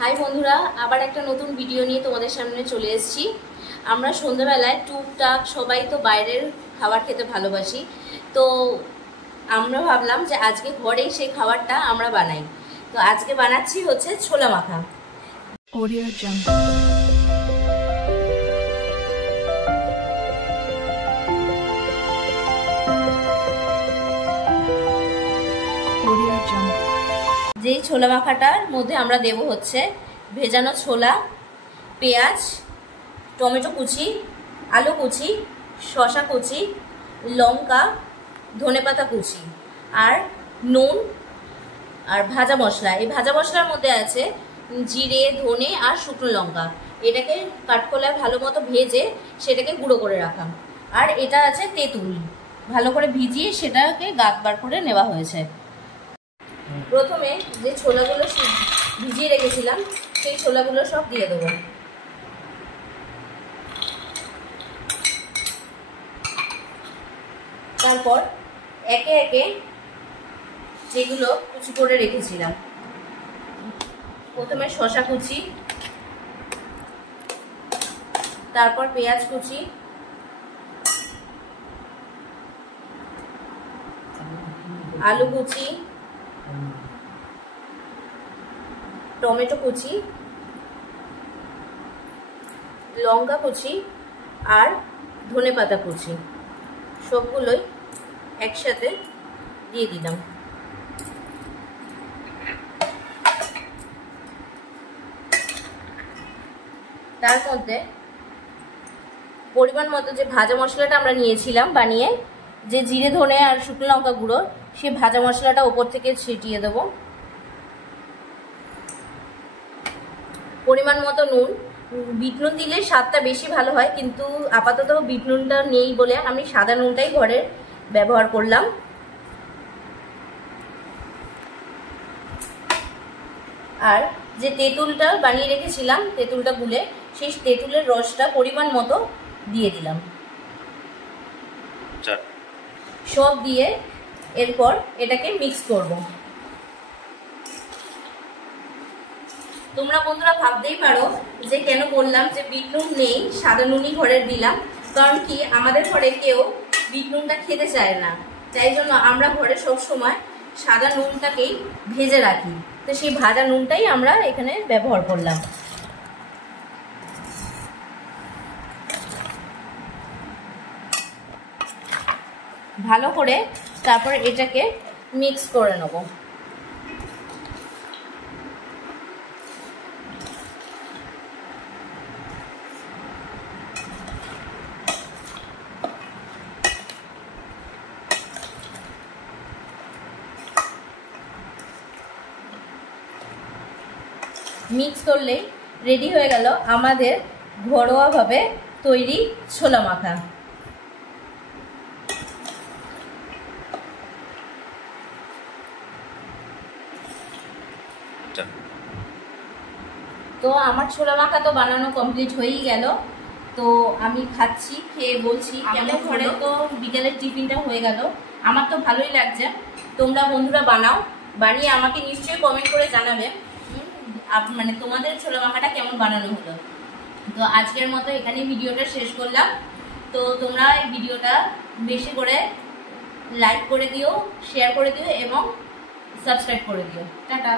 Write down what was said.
High বন্ধুরা, আবার একটা নতুন ভিডিও নিয়ে তোমাদের সামনে চলে এসেছি। আমরা সন্ধ্যাবেলায় টুকটাক সবাই তো বাইরের খাবার খেতে ভালোবাসি, তো আমরা ভাবলাম যে আজকে ঘরেই সেই খাবারটা আমরা বানাই। তো আজকে বানাচ্ছি হচ্ছে ছোলা মাখা। Audio Jungle. যেই ছোলা মাখাটার মধ্যে আমরা দেব হচ্ছে ভেজানো ছোলা, পেঁয়াজ, টমেটো কুচি, আলু কুচি, শসা কুচি, লঙ্কা, ধনেপাতা কুচি আর নুন আর ভাজা মশলা। এই ভাজা মশলার মধ্যে আছে জিরে, ধনে আর শুকনো লঙ্কা। এটাকে কাঠকোলায় ভালো মতো ভেজে সেটাকে গুঁড়ো করে রাখা। আর এটা আছে তেঁতুল, ভালো করে ভিজিয়ে সেটাকে গাঁথবার করে নেওয়া হয়েছে। প্রথমে যে ছোলাগুলো ভিজিয়ে রেখেছিলাম সেই ছোলাগুলো সব দিয়ে দেবো। তারপর একে একে যেগুলো কুচি করে রেখেছিলাম, প্রথমে শসা কুচি, তারপর পেঁয়াজ কুচি, আলু কুচি, টমেটো কুচি, লঙ্কা কুচি আর ধনেপাতা কুচি সবগুলোই একসাথে দিয়ে দিলাম। তার মধ্যে পরিমাণ মতো যে ভাজা মশলাটা আমরা নিয়েছিলাম বানিয়ে, যে জিরে, ধনে আর শুকনো লঙ্কা গুঁড়ো, সেই ভাজা মশলাটা উপর থেকে ছিটিয়ে দেবো। পরিমাণ মতো নুন। বিট নুন দিলে স্বাদটা বেশি ভালো হয়, কিন্তু আপাতত বিট নুনটা নেই বলে আমি সাদা নুনটাই ঘরে ব্যবহার করলাম। আর যে তেঁতুলটা বানিয়ে রেখেছিলাম, তেঁতুলটা গুলে সেই তেঁতুলের রসটা পরিমাণ মতো দিয়ে দিলাম। সব দিয়ে এরপর এটাকে মিক্স করব। তোমরা বন্ধুরা ভাবতেই পারো যে কেন বললাম যে বিট নুন নেই, সাদা নুনই ঘরের দিলাম। কারণ কি, আমাদের ঘরে কেউ বিট নুনটা খেতে চায় না, তাই জন্য আমরা ঘরে সব সময় সাদা নুনটাকেই ভেজে রাখি। তো সেই ভাজা নুনটাই আমরা এখানে ব্যবহার করলাম। ভালো করে তারপর এটাকে মিক্স করে নেব। মিক্স করলেই রেডি হয়ে গেল আমাদের ঘরোয়াভাবে তৈরি ছোলা মাখা। তো আমার ছোলা মাখা তো বানানো কমপ্লিট হয়েই গেল। তো আমি খাচ্ছি, খেয়ে বলছি কেমন ঘরে। তো বিকেলের টিফিনটা হয়ে গেল, আমার তো ভালোই লাগছে। তোমরা বন্ধুরা বানাও, বানিয়ে আমাকে নিশ্চয়ই কমেন্ট করে জানাবে মানে তোমাদের ছোলা মাখাটা কেমন বানানো হলো। তো আজকের মতো এখানেই ভিডিওটা শেষ করলাম। তো তোমরা এই ভিডিওটা বেশি করে লাইক করে দিও, শেয়ার করে দিও এবং সাবস্ক্রাইব করে দিও। টাটা।